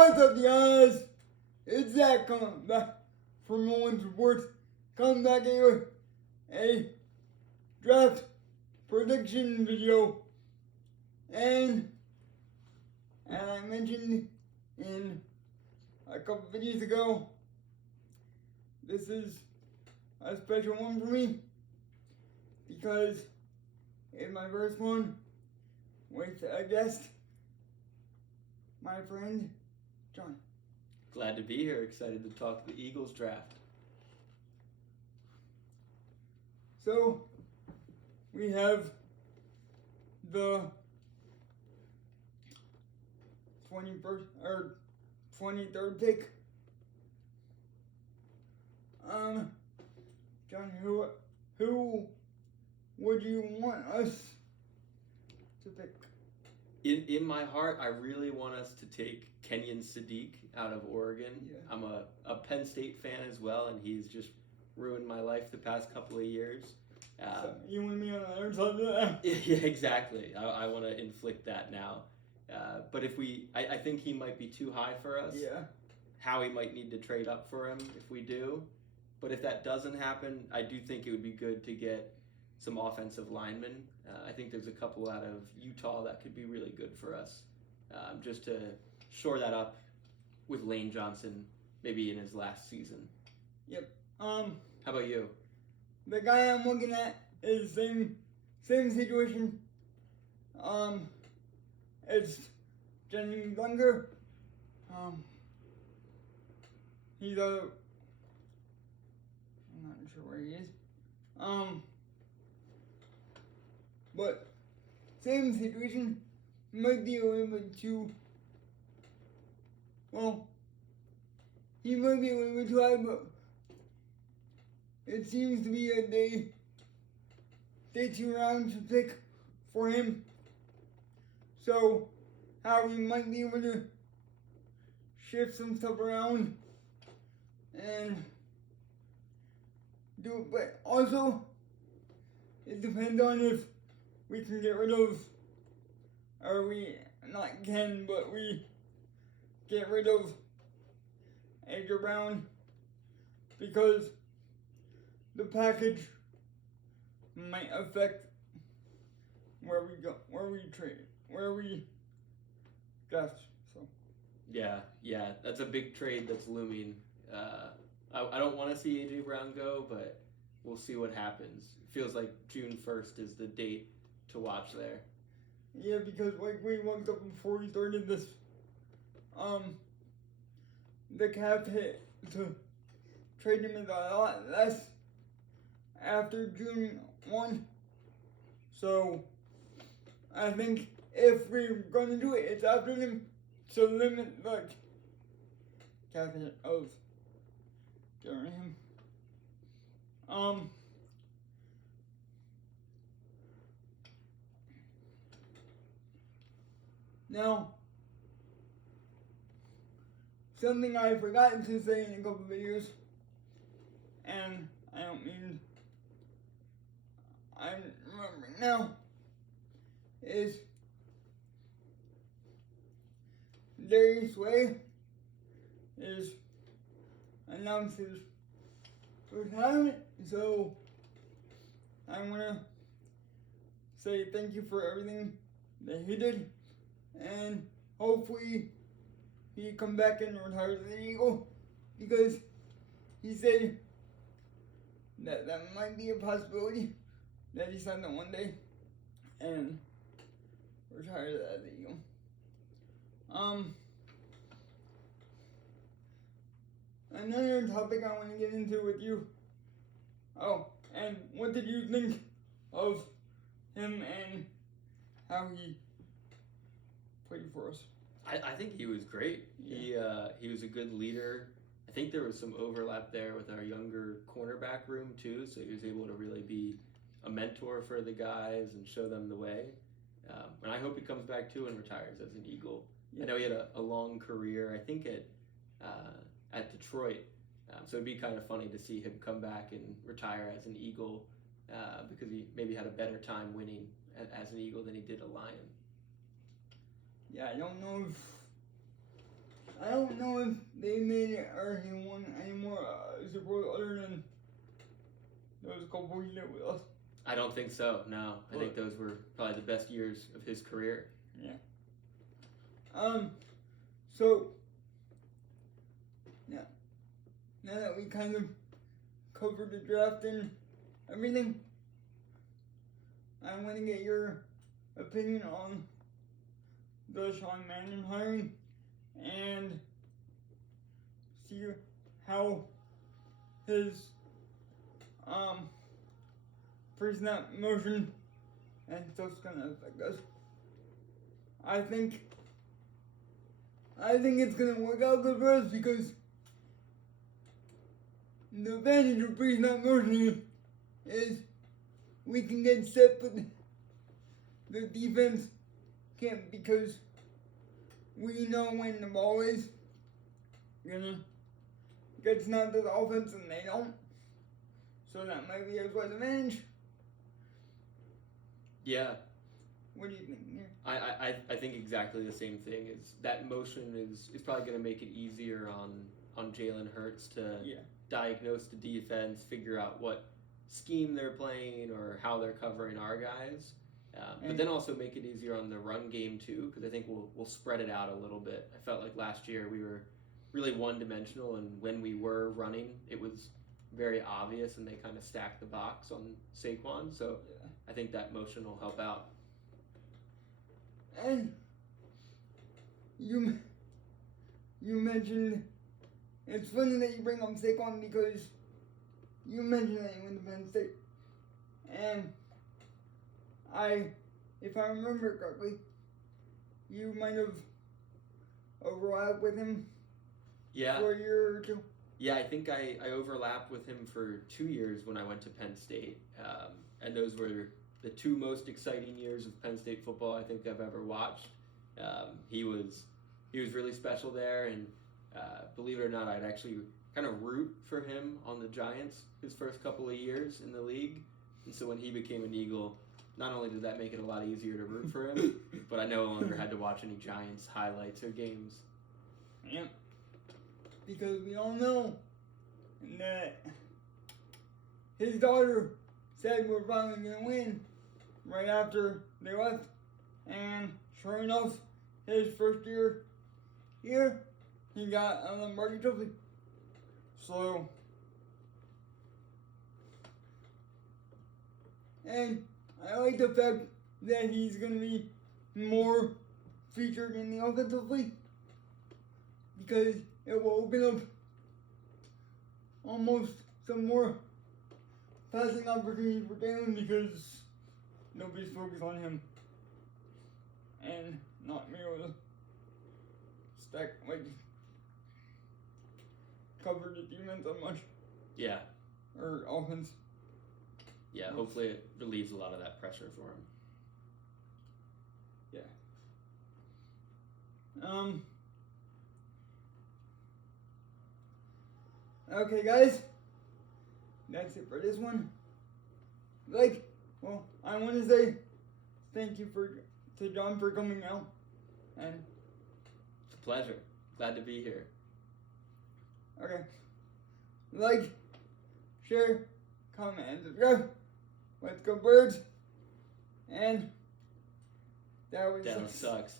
What's up, guys? It's Zach coming back from Mullins Reports. Coming back here with a draft prediction video. And as I mentioned in a couple videos ago, this is a special one for me because it's my first one with a guest, my friend John. Glad to be here. Excited to talk the Eagles draft. So we have the 21st or 23rd pick. John, who would you want us to pick? In my heart, I really want us to take Kenyon Sadiq out of Oregon. Yeah. I'm a Penn State fan as well, and he's just ruined my life the past couple of years. So you want me on the other side of that? Yeah, exactly. I want to inflict that now. But if I think he might be too high for us. Yeah. Howie might need to trade up for him if we do. But if that doesn't happen, I do think it would be good to get some offensive linemen. I think there's a couple out of Utah that could be really good for us, just to shore that up with Lane Johnson maybe in his last season. Yep. How about you? The guy I'm looking at is same situation. It's Jennings Lunger. He's I'm not sure where he is. But same situation. Might be a little bit too. Well, he might be a little bit too high, but it seems to be a day 2 rounds to pick for him. So, how we might be able to shift some stuff around and do it, but also it depends on if we can get rid of, or we not can, but we get rid of Edgar Brown because the package might affect where we go, where we trade, where we draft. So Yeah, that's a big trade that's looming. I don't want to see AJ Brown go, but we'll see what happens. It feels like June 1st is the date to watch there. yeah, because like we looked up before we started this, the cap hit to trade him is a lot less after June 1. So I think if we're gonna do it, it's after him to limit the cap hit of getting him. Now, something I forgot to say in a couple videos, and I don't mean I'm remembering now, is Darius Way is announced his retirement, so I want to say thank you for everything that he did, and hopefully he come back and retire as an Eagle, because he said that might be a possibility that he signed it one day and retire as an Eagle. Another topic I want to get into with you. Oh, and what did you think of him and how he played for us? I think he was great. Yeah. He was a good leader. I think there was some overlap there with our younger cornerback room too, so he was able to really be a mentor for the guys and show them the way. And I hope he comes back too and retires as an Eagle. Yeah. I know he had a long career, I think at Detroit. So it'd be kind of funny to see him come back and retire as an Eagle because he maybe had a better time winning as an Eagle than he did a Lion. Yeah, I don't know if I don't know if they made it or he won any more Super Bowl other than those couple he did with us. I don't think so. No, I think those were probably the best years of his career. Yeah. So yeah, now that we kind of covered the draft and everything, I want to get your opinion on the Sean Mannion hiring and see how his pre-snap motion and stuff's gonna affect us. I think it's gonna work out good for us because the advantage of pre-snap motion is we can get set, but the defense can't because we know when the ball is gonna get snapped to the offense and they don't. So that might be a slight advantage. Yeah. What do you think? Yeah. I think exactly the same thing. Is that motion is probably going to make it easier on Jalen Hurts to diagnose the defense, figure out what scheme they're playing or how they're covering our guys. But then also make it easier on the run game too, because I think we'll spread it out a little bit. I felt like last year we were really one-dimensional, and when we were running, it was very obvious, and they kind of stacked the box on Saquon. So I think that motion will help out. And you mentioned, it's funny that you bring up Saquon because you mentioned that you went to Penn State, and if I remember correctly, you might have overlapped with him for a year or two. Yeah, I think I overlapped with him for 2 years when I went to Penn State, and those were the two most exciting years of Penn State football I think I've ever watched. He was really special there, and believe it or not, I'd actually kind of root for him on the Giants his first couple of years in the league, and so when he became an Eagle, not only did that make it a lot easier to root for him, but I no longer had to watch any Giants highlights or games. Yep. Because we all know that his daughter said we're finally going to win right after they left. And sure enough, his first year here, he got a Lombardi Trophy. So, and I like the fact that he's going to be more featured in the offensive league because it will open up almost some more passing opportunities for Jalen because nobody's focused on him and not being able to stack, cover the defense that much. Yeah. Or offense. Yeah, hopefully it relieves a lot of that pressure for him. Yeah. Okay, guys. That's it for this one. I want to say thank you to John for coming out. And it's a pleasure. Glad to be here. Okay. Share, comment, and subscribe. Let's go, Birds. And that was sucks.